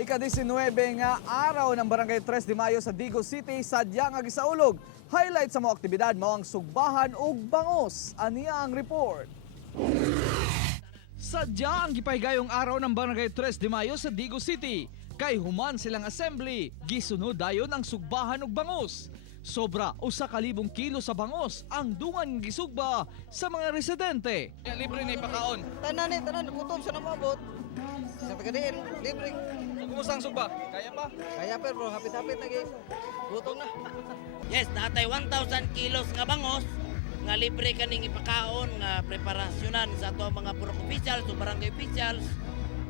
Ika-19 nga araw ng Barangay Tres de Mayo sa Digos City, sadyang nga gisaulog. Highlight sa mga aktibidad mao ang sugbahan ug bangus. Aniya ang report. Sadya ang gipahigayong araw ng Barangay Tres de Mayo sa Digos City. Kay human silang assembly, gisunod dayon ang sugbahan ug bangus. Sobra 1,000 kilo sa bangus ang dungan gisugba sa mga residente. Libre na ipakaon. Tanan, putol sa namabot. Sa tagadiin, libre. Kumusta ang sugba? Kaya pa? Kaya pero hapit-hapit lagi. Gutom na. Yes, natay 1,000 kilos nga bangos nga libre kaning ipakaon nga preparasyonan sa ato mga purok officials o barangay officials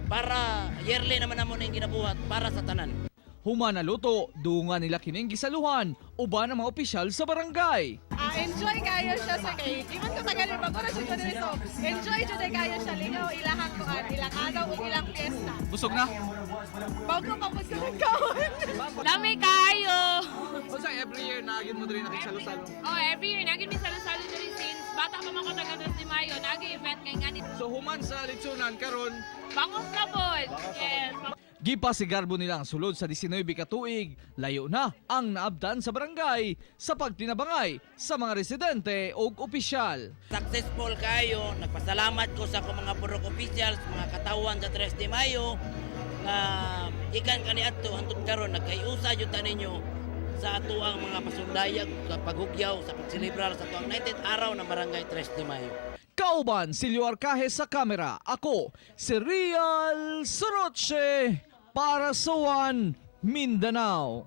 para yearly naman namon ang ginabuhat para sa tanan. Human na luto, dungan nila kining gisaluhan uban ang mga opisyal sa barangay. Enjoy kayo siya sa kay. Di man ko tagalin bago na siya dito. Enjoy jud kayo siya lingaw ilahang kuan, ilang araw ug ilang piyesta. Busog na? Bago pa po sa kaon. Dami kayo! Kasi every year naagin mo diri nakisalo-salo. Oh, every year, naging may salo-salo diri since bata pa man ko taga Tres de Mayo, naging event kay ngani. So human sa litsunan karon, Bangus na po! Yes! gipasigarbo nilang sulod sa 19 ka tuig, layo na ang naabdan sa barangay sa pagtinabangay sa mga residente o opisyal. Successful kayo, nagpasalamat ko sa akong mga purok officials, mga katawan sa Tres de Mayo nga ikan kaniadto hangtod karon nagkayusa jud ta ninyo sa ato ang mga pasundayag sa paghugyaw sa pagselebrar sa ato ang 19th araw ng Barangay Tres de Mayo. Kauban si Leo Arcaje sa kamera. Ako si Real Soroche para sa One Mindanao.